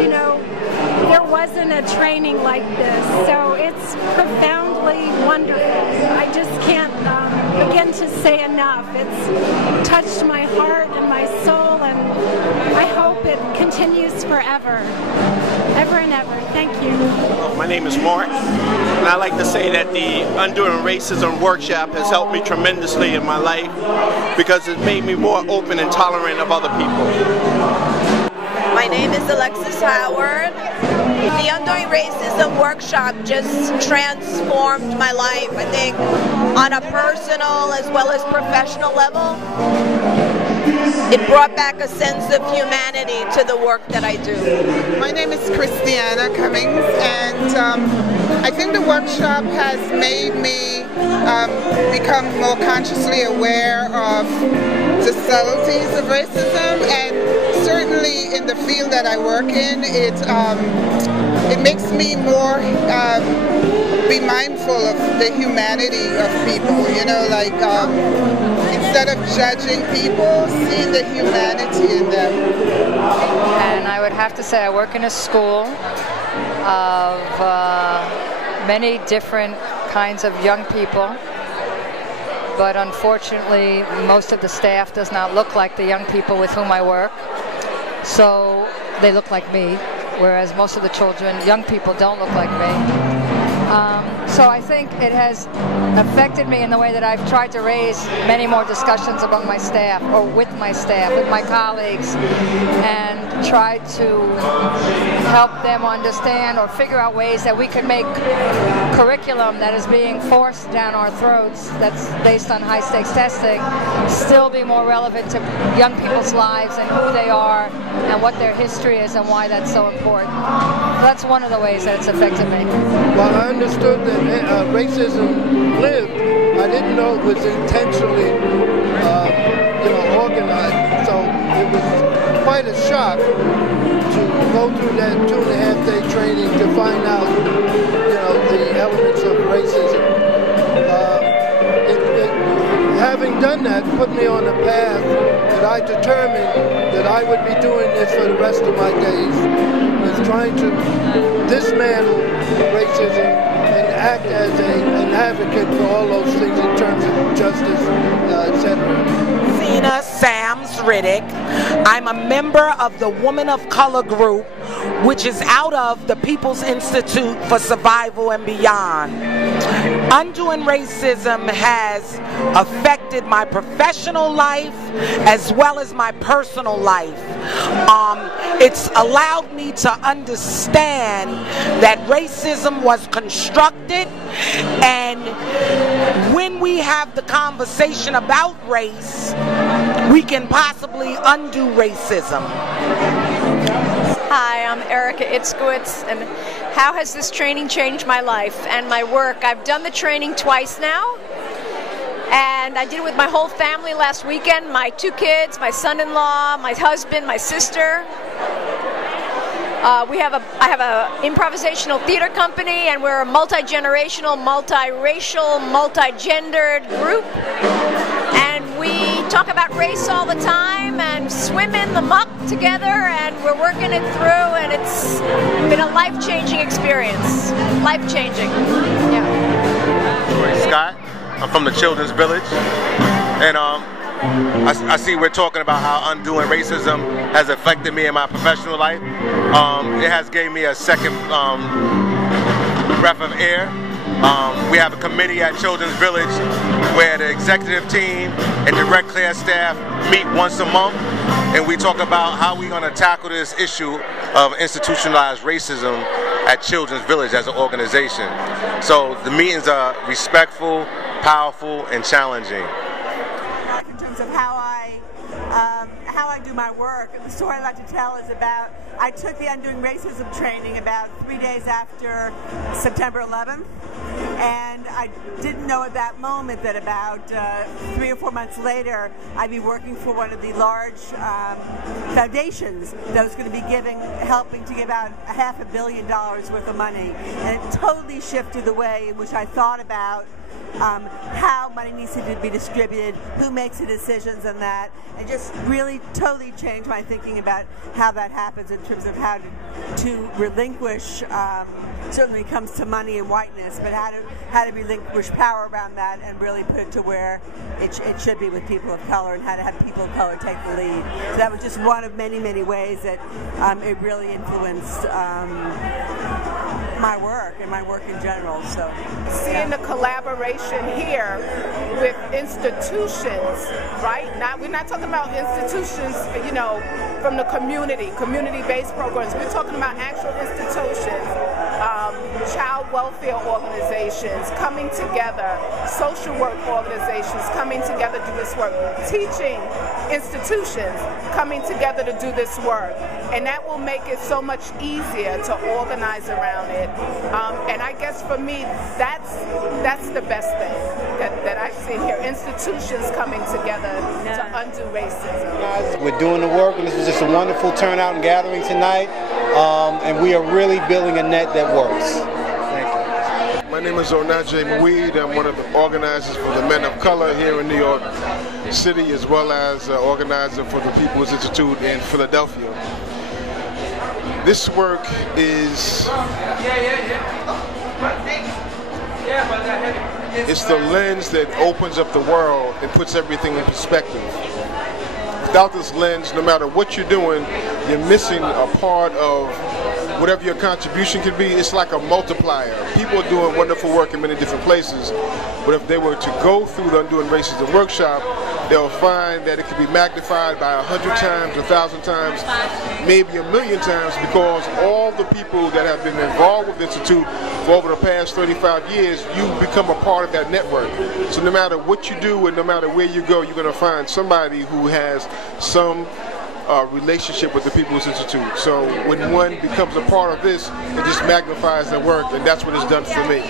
you know, there wasn't a training like this, so it's profoundly wonderful. I just can't begin to say enough. It's touched my heart and my soul, and I hope it continues forever. Ever and ever. Thank you. My name is Mark, and I like to say that the Undoing Racism workshop has helped me tremendously in my life because it made me more open and tolerant of other people. My name is Alexis Howard. The Undoing Racism workshop just transformed my life, I think, on a personal as well as professional level. It brought back a sense of humanity to the work that I do. My name is Christiana Cummings, and I think the workshop has made me become more consciously aware of the subtleties of racism, and certainly in the field that I work in, it makes me more be mindful of the humanity of people, you know, like instead of judging people, seeing the humanity in them. And I would have to say I work in a school of many different kinds of young people, but unfortunately most of the staff does not look like the young people with whom I work, so they look like me, whereas most of the children, young people, don't look like me. So I think it has affected me in the way that I've tried to raise many more discussions among my staff, or with my staff, with my colleagues, and try to help them understand or figure out ways that we could make curriculum that is being forced down our throats, that's based on high-stakes testing, still be more relevant to young people's lives and who they are and what their history is and why that's so important. That's one of the ways that it's affected me. Well, I understood that racism lived. I didn't know it was intentionally, organized. So it was quite a shock to go through that 2.5-day training to find out, the elements of racism. Having done that put me on a path that I determined that I would be doing this for the rest of my days, is trying to dismantle racism and act as an advocate for all those things in terms of justice, etc. Zena Sams Riddick. I'm a member of the Woman of Color group, which is out of the People's Institute for Survival and Beyond. Undoing Racism has affected my professional life as well as my personal life. It's allowed me to understand that racism was constructed, and when we have the conversation about race, we can possibly undo racism. Hi, I'm Erica Itzkowitz, and how has this training changed my life and my work? I've done the training twice now, and I did it with my whole family last weekend, my 2 kids, my son-in-law, my husband, my sister. I have an improvisational theater company, and we're a multi-generational, multi-racial, multi-gendered group, and we talk about race all the time and swim in the muck together, and we're working it through, and it's been a life-changing experience. Life-changing. Yeah. Scott. I'm from the Children's Village, and I see we're talking about how undoing racism has affected me in my professional life. It has gave me a second breath of air. We have a committee at Children's Village where the executive team and direct care staff meet once a month, and we talk about how we're going to tackle this issue of institutionalized racism at Children's Village as an organization. So the meetings are respectful, powerful, and challenging. In terms of how I do my work, the story I like to tell is about, I took the Undoing Racism training about 3 days after September 11th, and I didn't know at that moment that about 3 or 4 months later I'd be working for one of the large foundations that was going to be helping to give out $500 million worth of money, and it totally shifted the way in which I thought about how money needs to be distributed, who makes the decisions on that, and just really totally changed my thinking about how that happens in terms of how to relinquish, certainly comes to money and whiteness, but how to relinquish power around that and really put it to where it should be with people of color, and how to have people of color take the lead. So that was just one of many, many ways that it really influenced my work and my work in general. So seeing the collaboration here with institutions, right? We're not talking about institutions, you know, from the community-based programs. We're talking about actual institutions, child welfare organizations coming together, social work organizations coming together to do this work, teaching institutions coming together to do this work. And that will make it so much easier to organize around it. And I guess for me, that's the best thing that I've seen here. Institutions coming together to undo racism. We're doing the work, and this was just a wonderful turnout and gathering tonight. And we are really building a net that works. Thank you. My name is Onaje Mweed. I'm one of the organizers for the Men of Color here in New York City, as well as organizer for the People's Institute in Philadelphia. This work is it's the lens that opens up the world and puts everything in perspective. Without this lens, no matter what you're doing, you're missing a part of whatever your contribution can be. It's like a multiplier. People are doing wonderful work in many different places, but if they were to go through the Undoing Racism workshop, they'll find that it can be magnified by 100 times, 1,000 times, maybe 1,000,000 times, because all the people that have been involved with the Institute for over the past 35 years, you become a part of that network. So no matter what you do and no matter where you go, you're going to find somebody who has some relationship with the People's Institute. So when one becomes a part of this, it just magnifies their work, and that's what it's done for me.